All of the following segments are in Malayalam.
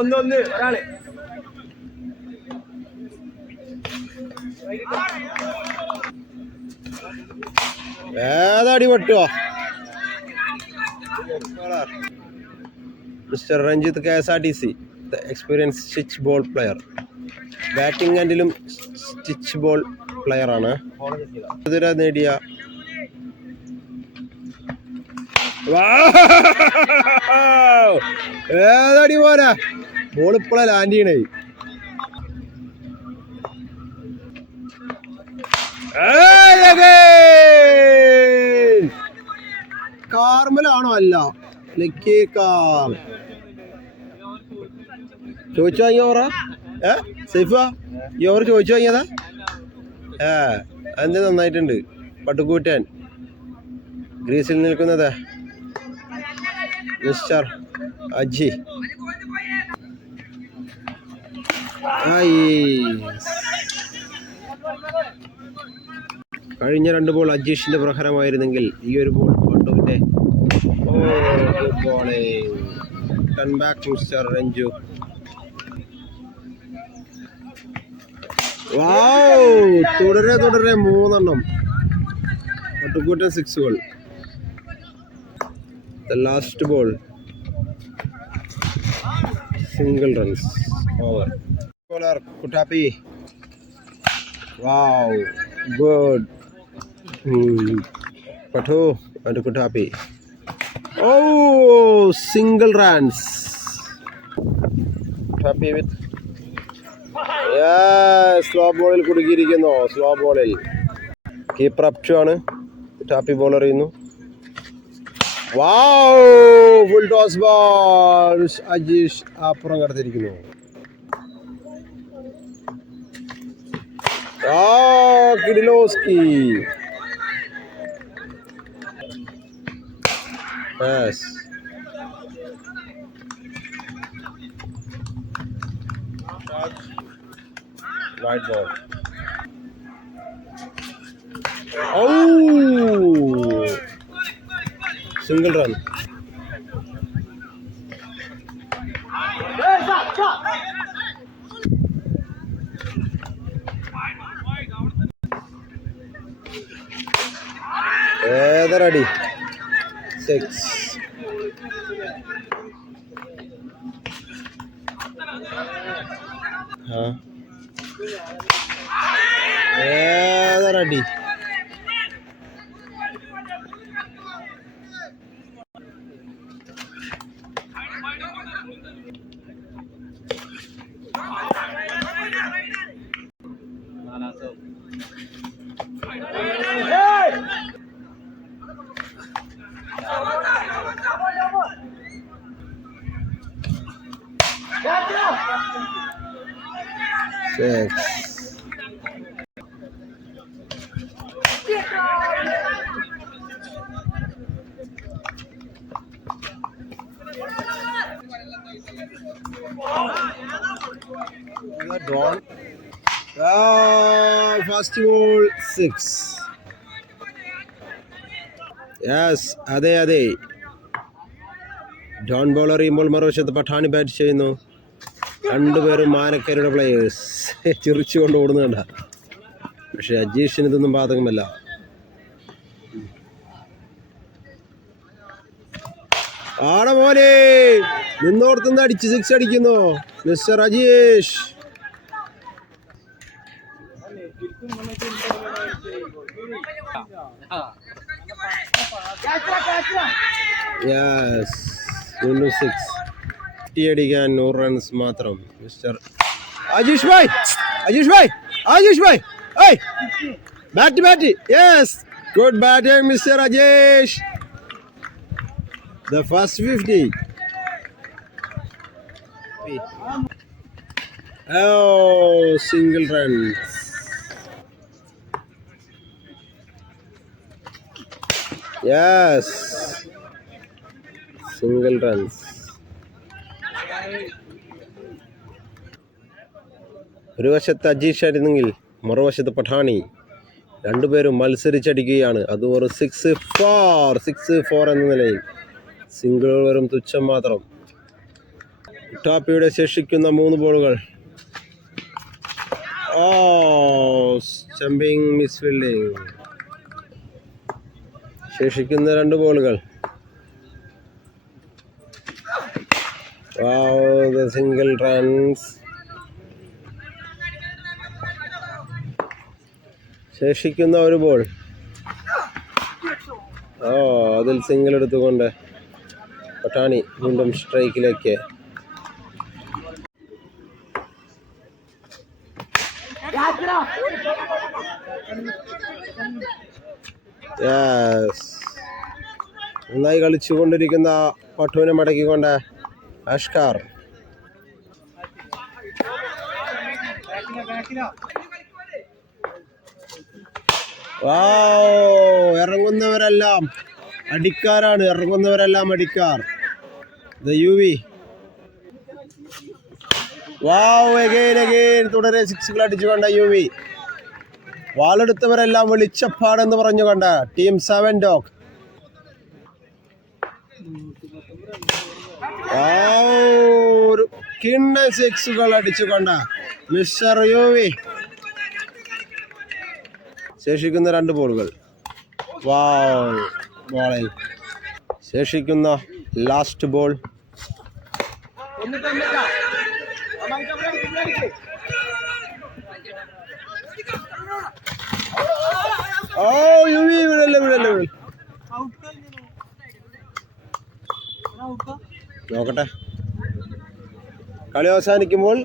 ഒന്ന് ഒരാള് ഏതാടി പൊട്ടുവോ? Mister Ranjith KSRTC, the experienced stitch ball player. Batting ആൻഡിലും സ്റ്റിച്ച് ബോൾ പ്ലെയർ ആണ്. നേടിയ ഏതാടി പോലെ ബോൾ ഇപ്പോഴാ ലാൻഡ് ചെയ്യണേ. കാർമലാണോ? അല്ല, ലക്കി കാർ. ചോദിച്ചു വാങ്ങിയ ഓവറ? സേഫാ ഈ ഓവർ ചോദിച്ചു വാങ്ങിയതാ? അതെന്ത് നന്നായിട്ടുണ്ട്. പട്ടുകൂറ്റാൻ ഗ്രീസിൽ നിൽക്കുന്നത് മിസ്റ്റർ അജി. കഴിഞ്ഞ 2 ബോൾ അജീഷിന്റെ പ്രഹരമായിരുന്നെങ്കിൽ ഈ ഒരു ബോൾ പട്ടുവിന്റെ. ടൺ ബാക്ക് മിസ്റ്റർ രഞ്ജു. തുടരെ 3 പട്ടുകൂട്ടൻ 6 The last ball, single runs over. Bowler Kutapi. Wow, good. Patu and Kutapi. Oh, single runs. Kutapi with. Yeah, slow ball kudikirikkunnu. Slow ball. Keeper up to ആണ്. Kutapi bowler ചെയ്യുന്നു. Wow, full toss ball. Ajeesh അപ്പുറം കടത്തിരിക്കുന്നു. കിഡിലോസ്കി. Yes. Right ball. Oh. Single run. Ready. 6. Ready. Six. Drawn. First ball 6. Yes, അതെ ഡോൺ ബോളർ ചെയ്യുമ്പോൾ മറുവശത്ത് പഠാണി ബാറ്റ് ചെയ്യുന്നു. 2 പേരും മാനക്കരുടെ പ്ലെയേഴ്സ് ചിറിച്ചുകൊണ്ട് ഓടുന്നുണ്ട. പക്ഷെ അജീഷിന് ഇതൊന്നും ബാധകമല്ല. ആടെ പോലെ നിന്നോർത്തുനിന്ന് അടിച്ച് 6 അടിക്കുന്നു മിസ്റ്റർ അജീഷ്. യെസ്, 6 അടിക്കാൻ 100 റൺസ് മാത്രം mister Ajeesh bhai. Bat. Yes, good batting mister Ajeesh. The first 50. Oh, single runs. Yes, single runs. ഒരു വശത്ത് അജീഷ് ആയിരുന്നെങ്കിൽ മറുവശത്ത് പഠാണി. രണ്ടുപേരും മത്സരിച്ചടിക്കുകയാണ്. അത് ഒരു 6-4 എന്ന നിലയിൽ. സിംഗിളുകൾ വെറും തുച്ഛം മാത്രം. ടാപ്പിയുടെ ശേഷിക്കുന്ന 3 ബോളുകൾ. Stumping miss fielding. ശേഷിക്കുന്ന 2 ബോളുകൾ. Single runs. ശേഷിക്കുന്ന 1 ബോൾ. അതിൽ സിംഗിൾ എടുത്തുകൊണ്ട് പഠാണി വീണ്ടും സ്ട്രൈക്കിലേക്ക്. നന്നായി കളിച്ചുകൊണ്ടിരിക്കുന്ന പട്ടുവിനെ മടക്കിക്കൊണ്ട് അഷ്കാർ. ഇറങ്ങുന്നവരെല്ലാം അടിക്കാരാണ്. ഇറങ്ങുന്നവരെല്ലാം അടിക്കാർ. യുവി അഗൈൻ തുടരെ 6 അടിച്ചുകൊണ്ട് യുവി. വാളെടുത്തവരെല്ലാം വെളിച്ചപ്പാടെന്ന് പറഞ്ഞുകൊണ്ട് ടീം 7 ഡോഗ്. ഒരു കിണ്ണ 6 അടിച്ചുകൊണ്ട് മിസ്റ്റർ യുവി. ശേഷിക്കുന്ന 2 ബോളുകൾ. ബോളിംഗ്. ശേഷിക്കുന്ന ലാസ്റ്റ് ബോൾ. യുവി വിടല്ലേ. നോക്കട്ടെ. കളി അവസാനിക്കുമ്പോൾ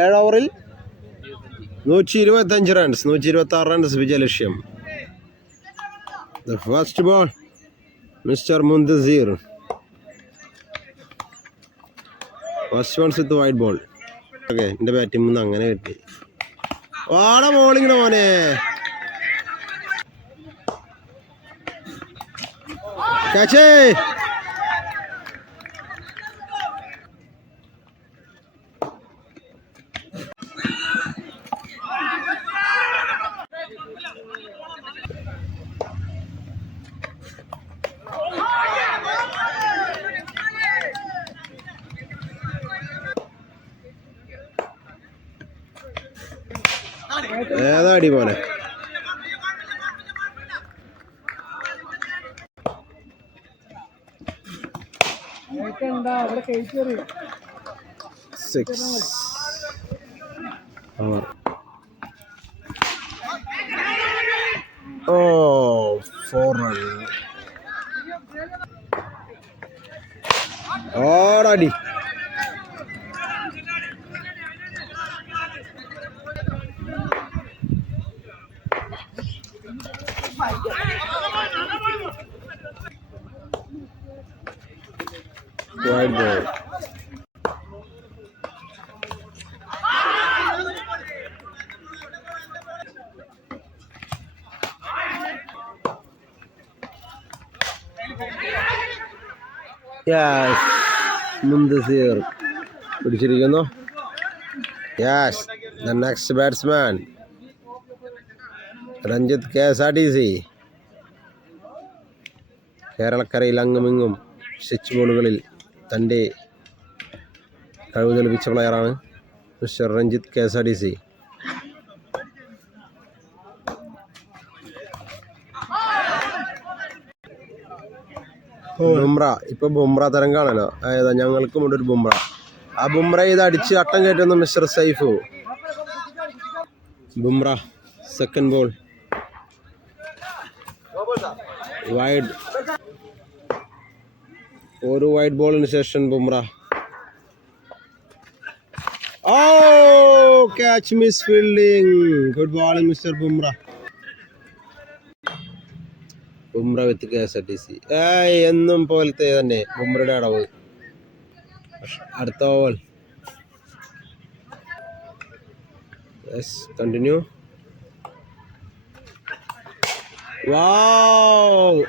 7 ഓവറിൽ 125 റൺസ്, 126 റൺസ് വിജയലക്ഷ്യം. First ball mister Mundasir. First once with wide ball. Okay, എൻ്റെ ബാറ്റിംഗ് നിന്ന് അങ്ങനെ കിട്ടി. ബോളിങ്ങിന് മോനെ. ക്യാച്ച്. ഏതാടി മോനെ. Four run. ഓടാടി. Wide ball. Yes, Mundasir പിടിച്ചിരിക്കുന്നു. Yes, the next batsman രഞ്ജിത്ത് KSRTC. കേരളക്കരയിൽ അങ്ങുമിങ്ങും സ്വിച്ച് ബോളുകളിൽ തൻ്റെ കഴിവ് തെളിയിച്ച പ്ലെയറാണ് മിസ്റ്റർ രഞ്ജിത്ത് KSRTC. ബുംറ. ഇപ്പൊ ബുംറ തരംഗാണല്ലോ. അതായത് ഞങ്ങൾക്കും ഉണ്ട് ഒരു ബുംറ. ആ ബുംറ ഇത് അടിച്ച് അട്ടം കയറ്റുന്ന mister Saifu. Bumrah second ball. Wide. ഒരു വൈഡ് ബോളിന് ശേഷം Bumrah. Catch miss fielding. Good bowling mister Bumrah. Bumrah with KSRTC. എന്നും പോലത്തെ തന്നെ ബുംറയുടെ അടവ്. അടുത്ത over. Yes, continue. Wow!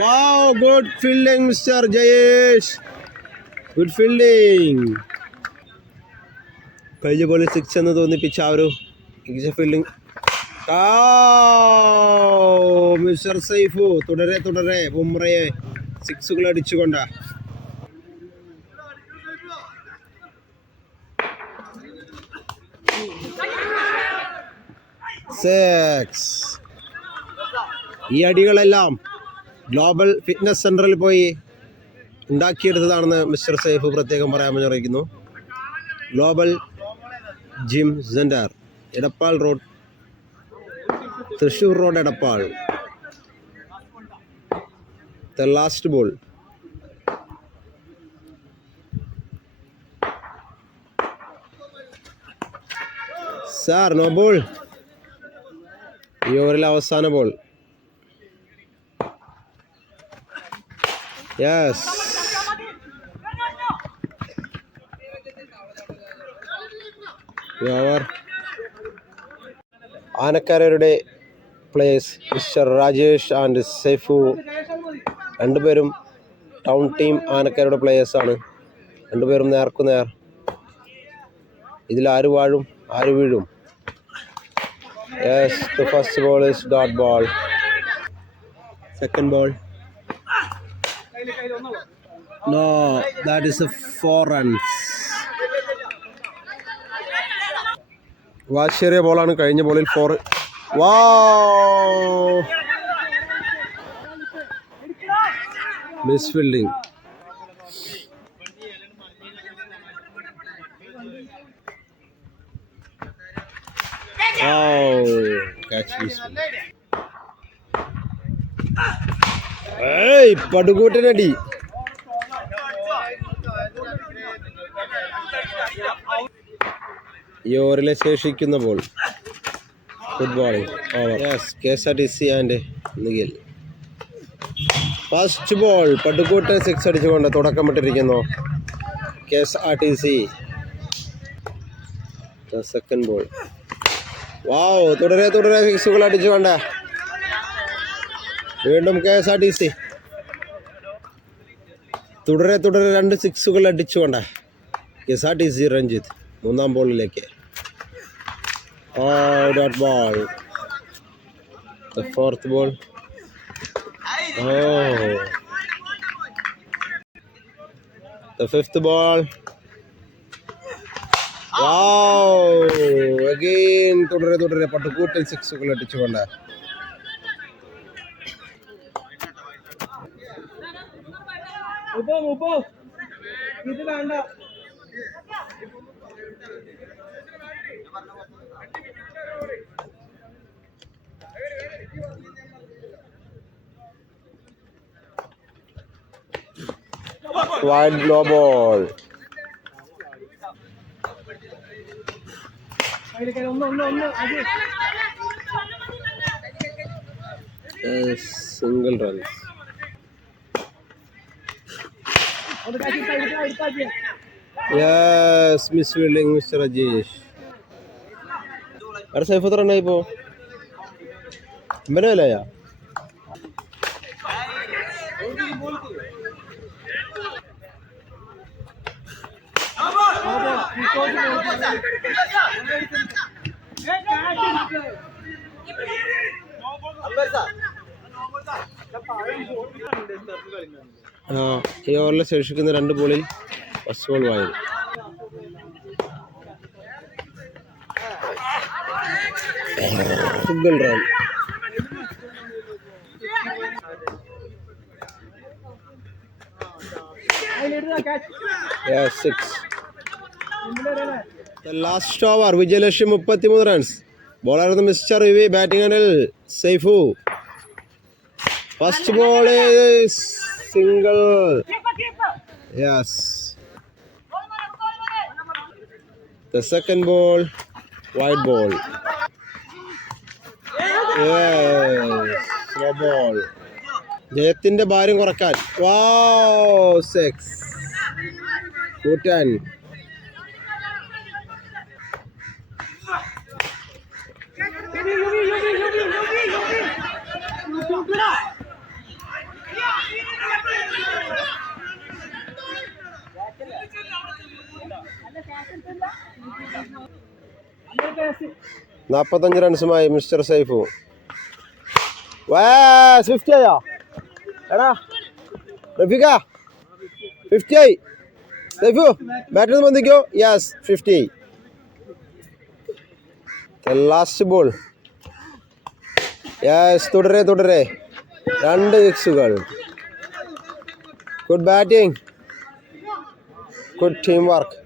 Wow! Good fielding, Mr. Jayesh. Good fielding. കഴിഞ്ഞ ബോളിൽ 6 എന്ന് തോന്നിപ്പിച്ച ആ ഒരു ഫീൽഡിംഗ്. മിസ്റ്റർ സൈഫു തുടരെ ബുംറയെ 6 അടിച്ചുകൊണ്ട. ഈ അടികളെല്ലാം ഗ്ലോബൽ ഫിറ്റ്നസ് സെന്ററിൽ പോയി ഉണ്ടാക്കിയെടുത്തതാണെന്ന് മിസ്റ്റർ സൈഫ് പ്രത്യേകം പറയാൻ അറിയിക്കുന്നു. Global gym centre, Edappal road, Thrissur road, Edappal. The last ball. Sir, no ball. ഈ ഓവറിലെ അവസാന ബോൾ. Yes, over. ആനക്കരയുടെ players mister Rajesh and Saifu, രണ്ടുപേരും ടൗൺ ടീം ആനക്കരയുടെ പ്ലേയേഴ്സാണ്. രണ്ടുപേരും നേർക്കുനേർ. ഇതിൽ ആര് വാഴും ആര് വീഴും? Yes, the first ball is dot ball. Second ball. No, that is a 4 runs. വാശേറിയ ബോളാണ്. കഴിഞ്ഞ ബോളിൽ 4. Wow! Miss fielding. Oh, catch this one. Hey, പടുകൂട്ടനടി. ഈ ഓവറിലെ ശേഷിക്കുന്ന ball. Good bowling. Over. Yes, KSRTC and Nikhil. First ball. പടുകൂട്ടൻ 6 അടിച്ചുകൊണ്ട് തുടക്കമിട്ടിരിക്കുന്നു KSRTC. Second ball. വാവ്, തുടരെ 6 അടിച്ചുകൊണ്ട് വീണ്ടും KSRTC. തുടരെ 2 6 അടിച്ചുകൊണ്ട് KSRTC രഞ്ജിത്ത് മൂന്നാം ബോളിലേക്ക്. Dot ball. The fourth ball. The fifth ball. Wow! Again, തുടരെ പട്ടുകൂട്ടൻ 6 അടിച്ചുകൊണ്ട്. ഇത് വേണ്ട. Wide low ball. Single runs. Yes, miss fielding, Mr. Rajesh. अरे सैफ उतर नहीं पो मैंने लाया. ഈ ഓവറിൽ ശേഷിക്കുന്ന 2 ബോളിൽ ഫസ്റ്റ് ബോൾ വായി. Single run. Yes, 6. The last over. വിജയലക്ഷ്മി 33 runs. ബോളായിരുന്നു മിസ്റ്റർ വിവി. ബാറ്റിംഗ് ആൻഡിൽ Saifu. First ball is single. Yes. The second ball, wide ball. Yes, slow ball. ജയത്തിന്റെ ഭാരം കുറക്കാൻ. Wow, 6. Good 10. നാൽപ്പത്തഞ്ച് റൺസുമായി മിസ്റ്റർ സൈഫു. വാ 50 ആയോ എടാ റഫീഖ? 50 ആയി. സൈഫു ബാറ്റിൽ നിന്ന് ബന്ധിക്കോ. യെസ് 50. Last ball. യെസ് തുടരെ 2 സിക്സുകൾ. Good batting, good team work.